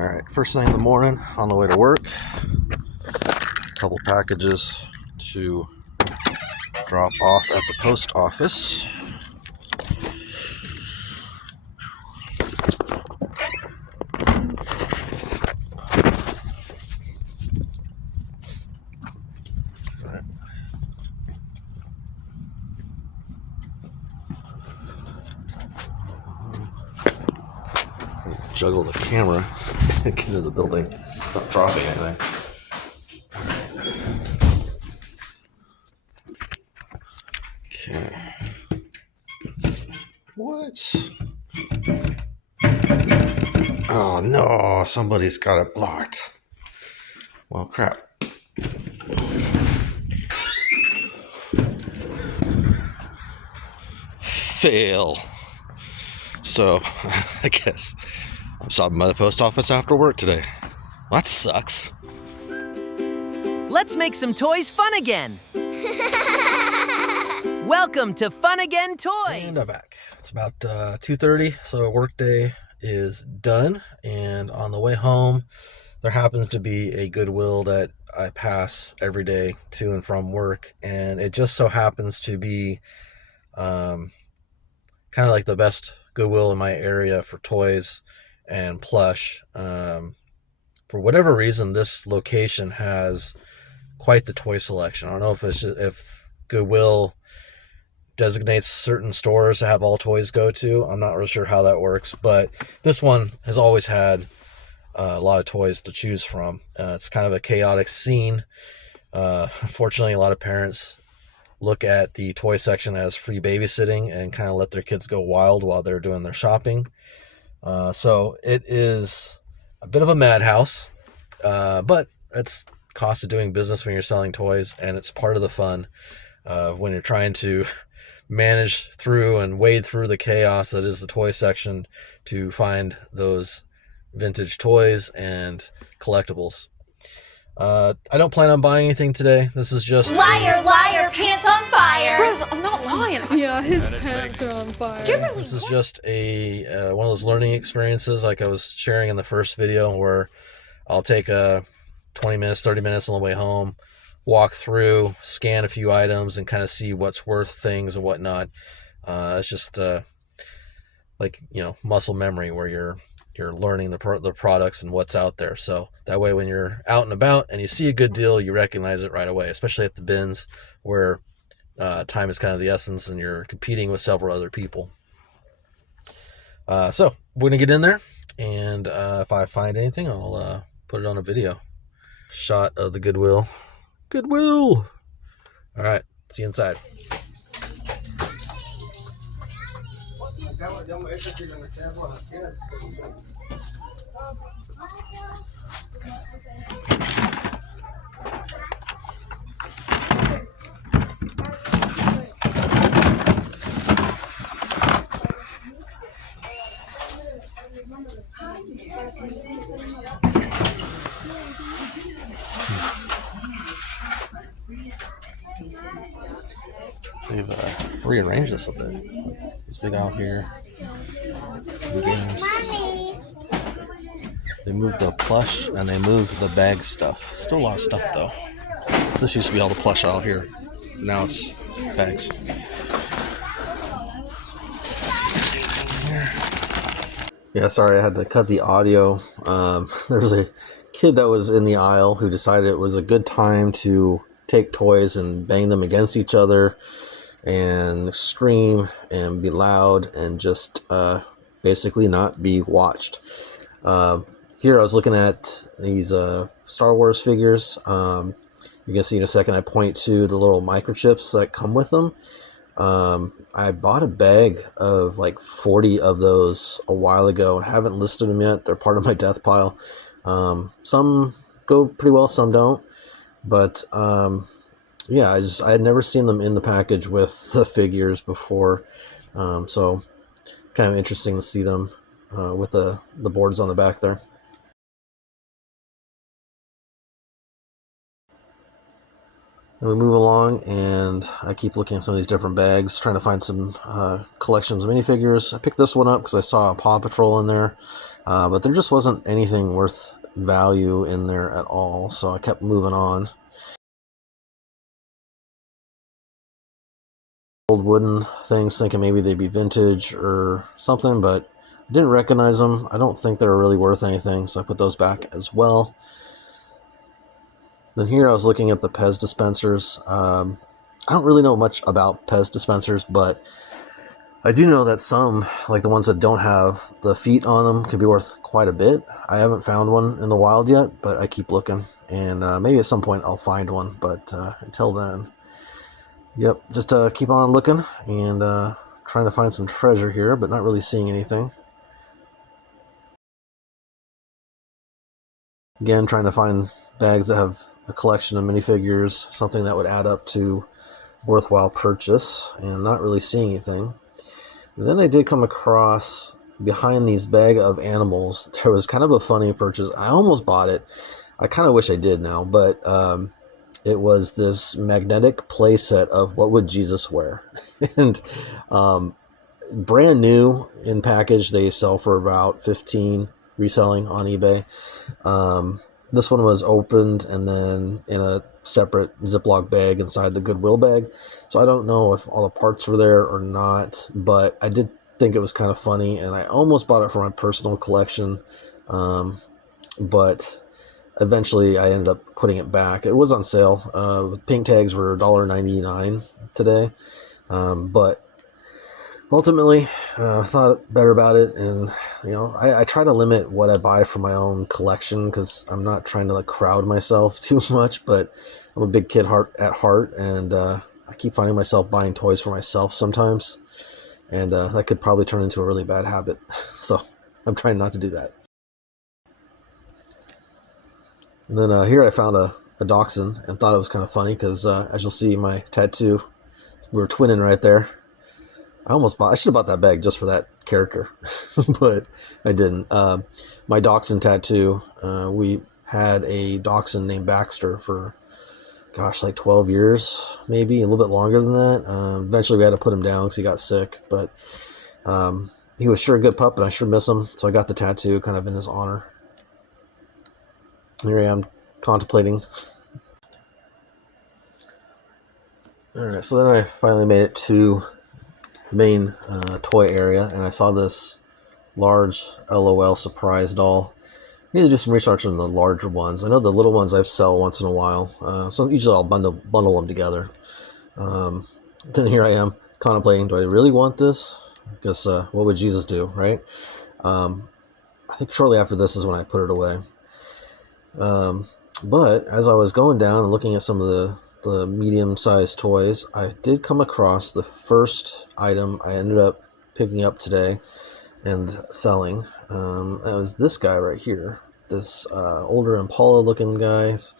Alright, first thing in the morning on the way to work, a couple packages to drop off at the post office. Juggle the camera and get into the building without dropping anything. Okay. What? Oh no, somebody's got it blocked. Well, crap. Fail. So, I guess I'm stopping by the post office after work today. That sucks. Let's make some toys fun again. Welcome to Fun Again Toys. And I'm back. It's about 2:30, so work day is done. And on the way home, there happens to be a Goodwill that I pass every day to and from work. And it just so happens to be kind of like the best Goodwill in my area for toys and plush. For whatever reason, this location has quite the toy selection. I don't know if Goodwill designates certain stores to have all toys go to. I'm not really sure how that works, but this one has always had a lot of toys to choose from. It's kind of a chaotic scene. Unfortunately, a lot of parents look at the toy section as free babysitting and kind of let their kids go wild while they're doing their shopping. So it is a bit of a madhouse, but it's cost of doing business when you're selling toys, and it's part of the fun when you're trying to manage through and wade through the chaos that is the toy section to find those vintage toys and collectibles. I don't plan on buying anything today. This is just liar, pants on fire. Rose, I'm not lying. Yeah, his pants are on fire. This is just a one of those learning experiences like I was sharing in the first video, where I'll take 20 minutes, 30 minutes on the way home, walk through, scan a few items, and kind of see what's worth things and whatnot. It's just like, muscle memory, where you're learning the products and what's out there. So that way when you're out and about and you see a good deal, you recognize it right away, especially at the bins where time is kind of the essence and you're competing with several other people. So we're going to get in there, and if I find anything, I'll put it on a video. Shot of the Goodwill. Goodwill! All right, see you inside. They've rearranged this a bit. It's big out here. The games. They moved the plush and they moved the bag stuff. Still a lot of stuff though. This used to be all the plush out here. Now it's bags. Yeah, sorry, I had to cut the audio. There was a kid that was in the aisle who decided it was a good time to take toys and bang them against each other and scream and be loud and just basically not be watched. Here I was looking at these Star Wars figures. You're going to see in a second I point to the little microchips that come with them. I bought a bag of like 40 of those a while ago. I haven't listed them yet. They're part of my death pile. Some go pretty well, some don't. But yeah, I had never seen them in the package with the figures before. So kind of interesting to see them with the boards on the back there. And we move along, and I keep looking at some of these different bags, trying to find some collections of minifigures. I picked this one up because I saw a Paw Patrol in there, But there just wasn't anything worth value in there at all, so I kept moving on. Old wooden things, thinking maybe they'd be vintage or something, but I didn't recognize them. I don't think they were really worth anything, so I put those back as well. Then here I was looking at the Pez dispensers. I don't really know much about Pez dispensers, but I do know that some, like the ones that don't have the feet on them, could be worth quite a bit. I haven't found one in the wild yet, but I keep looking, and maybe at some point I'll find one, but until then, yep, just keep on looking and trying to find some treasure here, but not really seeing anything. Again, trying to find bags that have a collection of minifigures, something that would add up to worthwhile purchase, and not really seeing anything. And then I did come across, behind these bag of animals, there was kind of a funny purchase. I almost bought it. I kind of wish I did now, but it was this magnetic playset of what would Jesus wear. And brand new in package, they sell for about $15, reselling on eBay. This one was opened and then in a separate Ziploc bag inside the Goodwill bag. So I don't know if all the parts were there or not, but I did think it was kind of funny, and I almost bought it for my personal collection. But eventually I ended up putting it back. It was on sale. Pink tags were $1.99 today. But ultimately, thought better about it, and I try to limit what I buy for my own collection because I'm not trying to crowd myself too much. But I'm a big kid at heart, and I keep finding myself buying toys for myself sometimes, and that could probably turn into a really bad habit. So I'm trying not to do that. And then here I found a dachshund and thought it was kind of funny because as you'll see, my tattoo, we were twinning right there. I should have bought that bag just for that character, but I didn't. My dachshund tattoo, we had a dachshund named Baxter for, like 12 years, maybe a little bit longer than that. Eventually we had to put him down because he got sick, but he was sure a good pup, and I sure miss him, so I got the tattoo kind of in his honor. Here I am contemplating. Alright, so then I finally made it to main toy area, and I saw this large LOL surprise doll. I need to do some research on the larger ones. I know the little ones I sell once in a while, so usually I'll bundle them together. Then here I am contemplating, do I really want this? Because what would Jesus do, right? I think shortly after this is when I put it away. But as I was going down and looking at some of the medium-sized toys, I did come across the first item I ended up picking up today and selling. That was this guy right here. This older Impala-looking guy's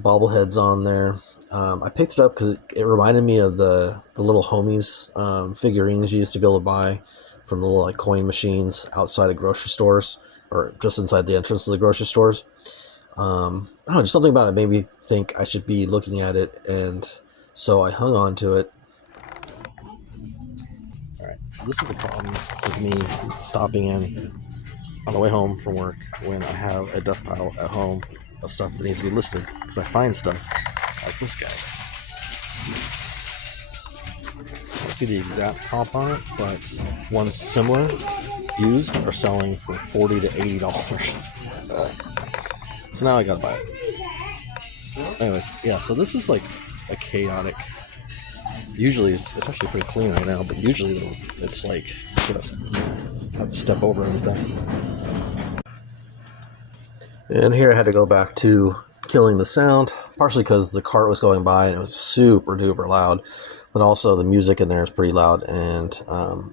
bobbleheads on there. I picked it up because it reminded me of the little homies figurines you used to be able to buy from the little coin machines outside of grocery stores, or just inside the entrance of the grocery stores. I don't know, just something about it made me think I should be looking at it, and so I hung on to it. Alright, so this is the problem with me stopping in on the way home from work when I have a duff pile at home of stuff that needs to be listed, because I find stuff like this guy. I don't see the exact comp on it, but ones similar, used, are selling for $40 to $80. So now I gotta buy it. Anyways, yeah, so this is like a chaotic. Usually it's actually pretty clean right now, but usually it's like just have to step over everything. And here I had to go back to killing the sound, partially because the cart was going by and it was super duper loud, but also the music in there is pretty loud, and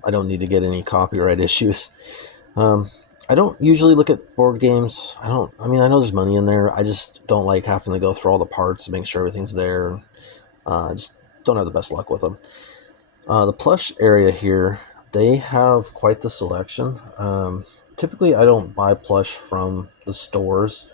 I don't need to get any copyright issues. I don't usually look at board games. I know there's money in there. I just don't like having to go through all the parts to make sure everything's there. I just don't have the best luck with them. The plush area here, they have quite the selection. Typically, I don't buy plush from the stores.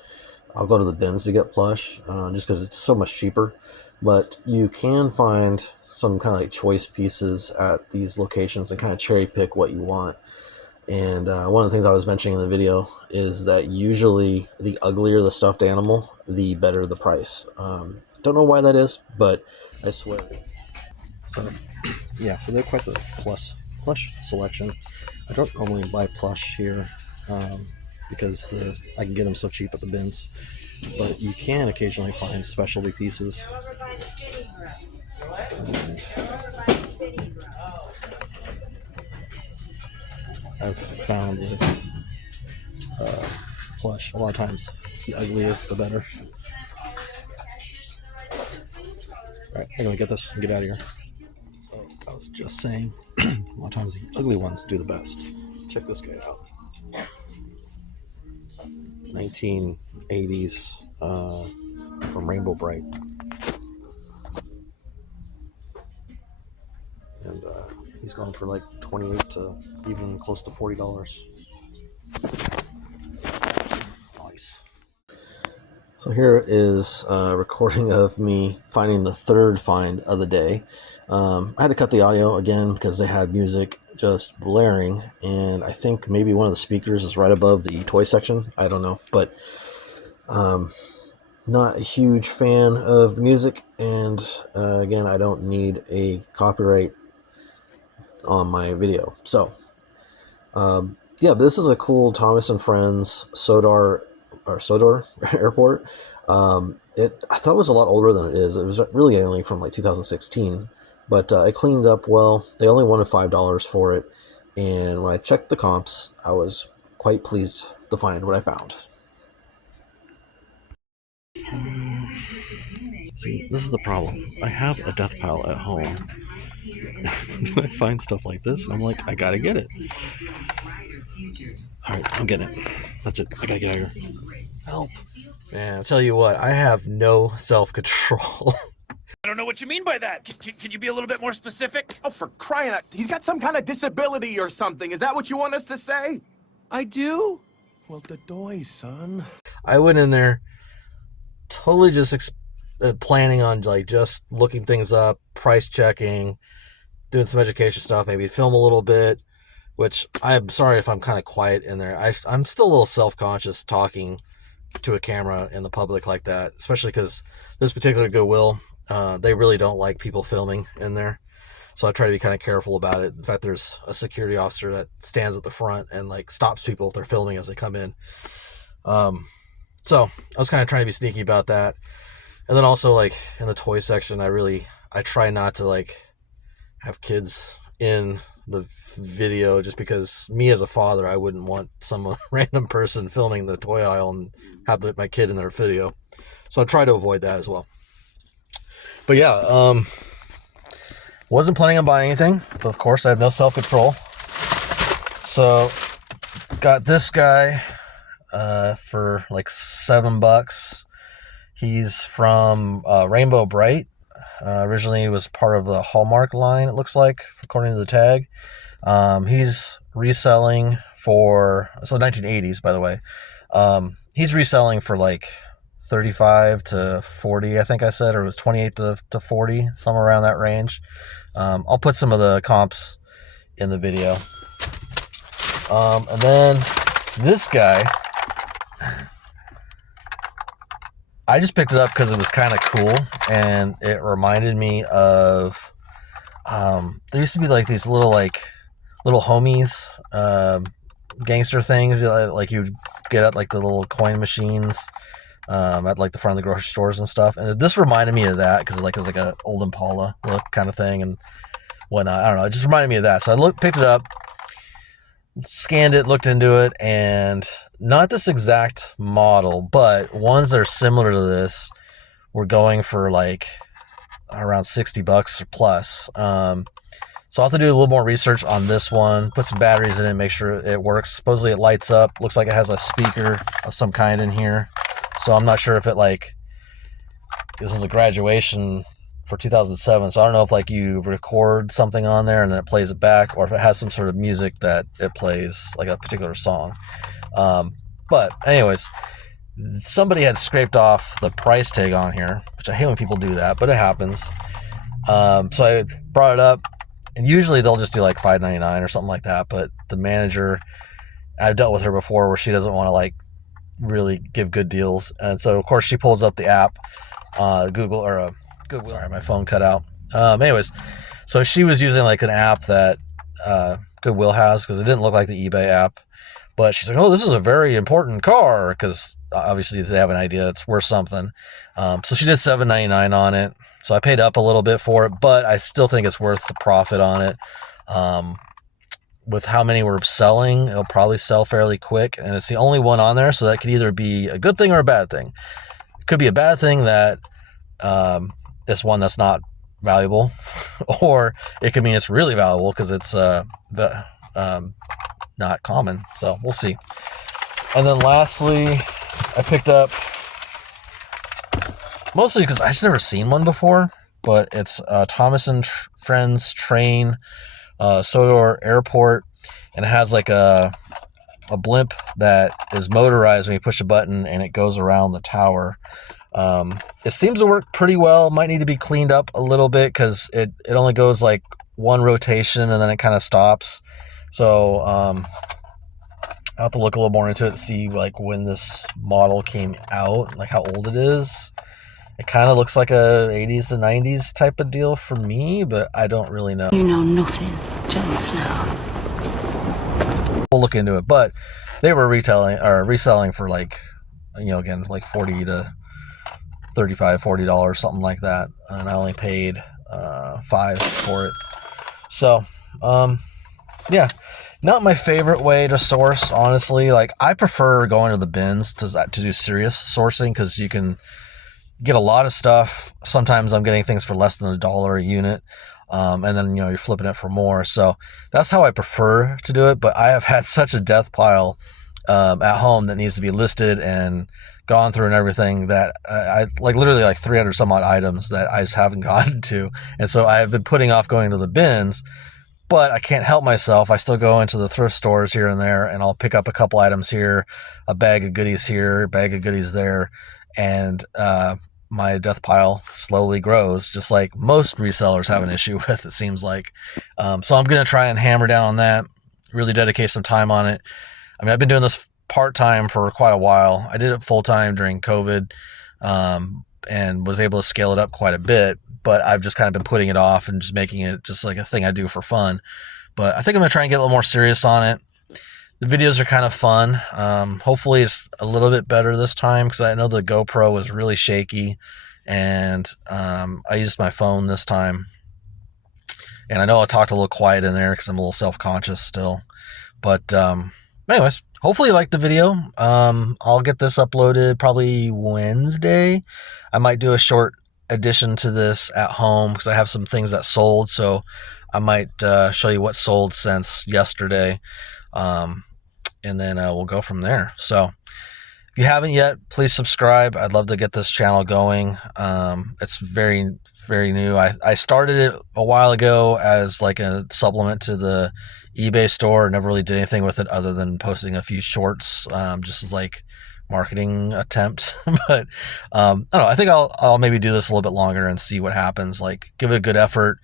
I'll go to the bins to get plush, just because it's so much cheaper. But you can find some kind of choice pieces at these locations and kind of cherry pick what you want. And one of the things I was mentioning in the video is that usually the uglier the stuffed animal, the better the price. Don't know why that is, but I swear. So, yeah, so they're quite the plush selection. I don't normally buy plush here because I can get them so cheap at the bins. But you can occasionally find specialty pieces. I've found with plush, a lot of times the uglier the better. Alright, I'm gonna get this and get out of here. So I was just saying, a lot of times the ugly ones do the best. Check this guy out. 1980s from Rainbow Bright. And he's going for like $28 to even close to $40. Nice. So here is a recording of me finding the third find of the day. I had to cut the audio again because they had music just blaring, and I think maybe one of the speakers is right above the toy section. I don't know, but not a huge fan of the music, and again, I don't need a copyright on my video. So yeah, but this is a cool Thomas and Friends Sodor airport. I thought it was a lot older than it is. It was really only from like 2016, but it cleaned up well. They only wanted $5 for it, and when I checked the comps, I was quite pleased to find what I found. See, this is the problem. I have a death pile at home. I find stuff like this, and I'm like, I gotta get it. Alright, I'm getting it. That's it. I gotta get out of here. Help. Man, I'll tell you what, I have no self-control. I don't know what you mean by that. Can you be a little bit more specific? Oh, for crying out, he's got some kind of disability or something. Is that what you want us to say? I do? Well, the doy, son. I went in there totally just planning on like just looking things up, price checking, doing some education stuff, maybe film a little bit, which I'm sorry if I'm kind of quiet in there. I'm still a little self-conscious talking to a camera in the public like that, especially because this particular Goodwill, they really don't like people filming in there. So I try to be kind of careful about it. In fact, there's a security officer that stands at the front and like stops people if they're filming as they come in. So I was kind of trying to be sneaky about that. And then also like in the toy section, I try not to like have kids in the video just because me as a father, I wouldn't want some random person filming the toy aisle and have my kid in their video. So I try to avoid that as well. But yeah, wasn't planning on buying anything, but of course I have no self-control. So got this guy for like $7. He's from Rainbow Bright. Originally was part of the Hallmark line, it looks like, according to the tag. He's reselling for, so 1980s, by the way. He's reselling for like 35 to 40, I think I said, or it was 28 to 40, somewhere around that range. I'll put some of the comps in the video. And then this guy, I just picked it up because it was kind of cool, and it reminded me of, there used to be like these little homies, gangster things, like you'd get at like the little coin machines at like the front of the grocery stores and stuff. And this reminded me of that because like it was like a old Impala look kind of thing and whatnot. I don't know. It just reminded me of that. So I picked it up, scanned it, looked into it, and not this exact model, but ones that are similar to this were going for like around $60 or plus. So I'll have to do a little more research on this one, put some batteries in it, make sure it works. Supposedly it lights up, looks like it has a speaker of some kind in here. So I'm not sure if it this is a graduation for 2007, so I don't know if like you record something on there and then it plays it back, or if it has some sort of music that it plays, like a particular song. But anyways, somebody had scraped off the price tag on here, which I hate when people do that, but it happens. So I brought it up, and usually they'll just do like $5.99 or something like that, but the manager, I've dealt with her before where she doesn't want to like really give good deals. And so of course she pulls up the app, Goodwill. Sorry, my phone cut out. Anyways, so she was using like an app that Goodwill has, because it didn't look like the eBay app. But she's like, oh, this is a very important car, because obviously they have an idea it's worth something. So she did $7.99 on it. So I paid up a little bit for it, but I still think it's worth the profit on it. With how many we're selling, it'll probably sell fairly quick. And it's the only one on there, so that could either be a good thing or a bad thing. It could be a bad thing that it's one that's not valuable, or it could mean it's really valuable because it's not common. So we'll see. And then lastly, I picked up, mostly because I've just never seen one before, but it's Thomas and Friends train, Sodor Airport, and it has like a blimp that is motorized when you push a button and it goes around the tower. It seems to work pretty well. Might need to be cleaned up a little bit because it only goes like one rotation and then it kind of stops. So I'll have to look a little more into it to see like when this model came out, like how old it is. It kind of looks like a 80s to 90s type of deal for me, but I don't really know. You know nothing, Jon Snow. We'll look into it, but they were reselling for like, again, like $40 to $35, $40, something like that. And I only paid $5 for it. So, yeah, not my favorite way to source, honestly. Like, I prefer going to the bins to do serious sourcing, because you can get a lot of stuff. Sometimes I'm getting things for less than $1 a unit. And then, you're flipping it for more. So that's how I prefer to do it. But I have had such a death pile at home that needs to be listed and gone through and everything, that I like literally like 300 some odd items that I just haven't gotten to. And so I've been putting off going to the bins, but I can't help myself. I still go into the thrift stores here and there, and I'll pick up a couple items here, a bag of goodies here, a bag of goodies there. And my death pile slowly grows, just like most resellers have an issue with, it seems like. So I'm going to try and hammer down on that, really dedicate some time on it. I mean, I've been doing this part-time for quite a while. I did it full-time during COVID, and was able to scale it up quite a bit, but I've just kind of been putting it off and just making it just like a thing I do for fun. But I think I'm going to try and get a little more serious on it. The videos are kind of fun. Hopefully it's a little bit better this time, because I know the GoPro was really shaky, and I used my phone this time. And I know I talked a little quiet in there because I'm a little self-conscious still. But anyways, hopefully you liked the video. I'll get this uploaded probably Wednesday. I might do a short addition to this at home because I have some things that sold. So I might show you what sold since yesterday. And then we'll go from there. So if you haven't yet, please subscribe. I'd love to get this channel going. It's very, very new. I started it a while ago as like a supplement to the eBay store. Never really did anything with it other than posting a few shorts, just as like marketing attempt. But I don't know. I think I'll maybe do this a little bit longer and see what happens. Like, give it a good effort.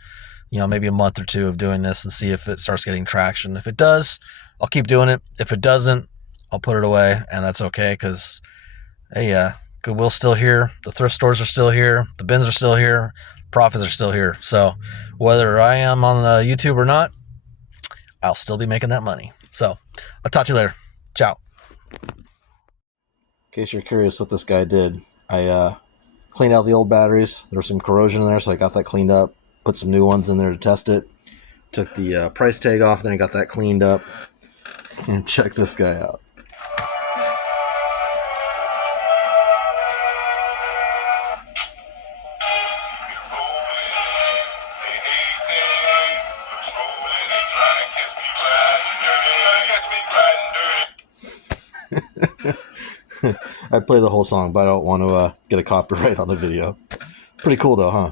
Maybe a month or two of doing this and see if it starts getting traction. If it does, I'll keep doing it. If it doesn't, I'll put it away, and that's okay, because, hey, Goodwill's still here. The thrift stores are still here. The bins are still here. Profits are still here. So whether I am on YouTube or not, I'll still be making that money. So I'll talk to you later. Ciao. In case you're curious what this guy did, I cleaned out the old batteries. There was some corrosion in there, so I got that cleaned up. Put some new ones in there to test it. Took the price tag off, then I got that cleaned up. And check this guy out. I'd play the whole song, but I don't want to get a copyright on the video. Pretty cool though, huh?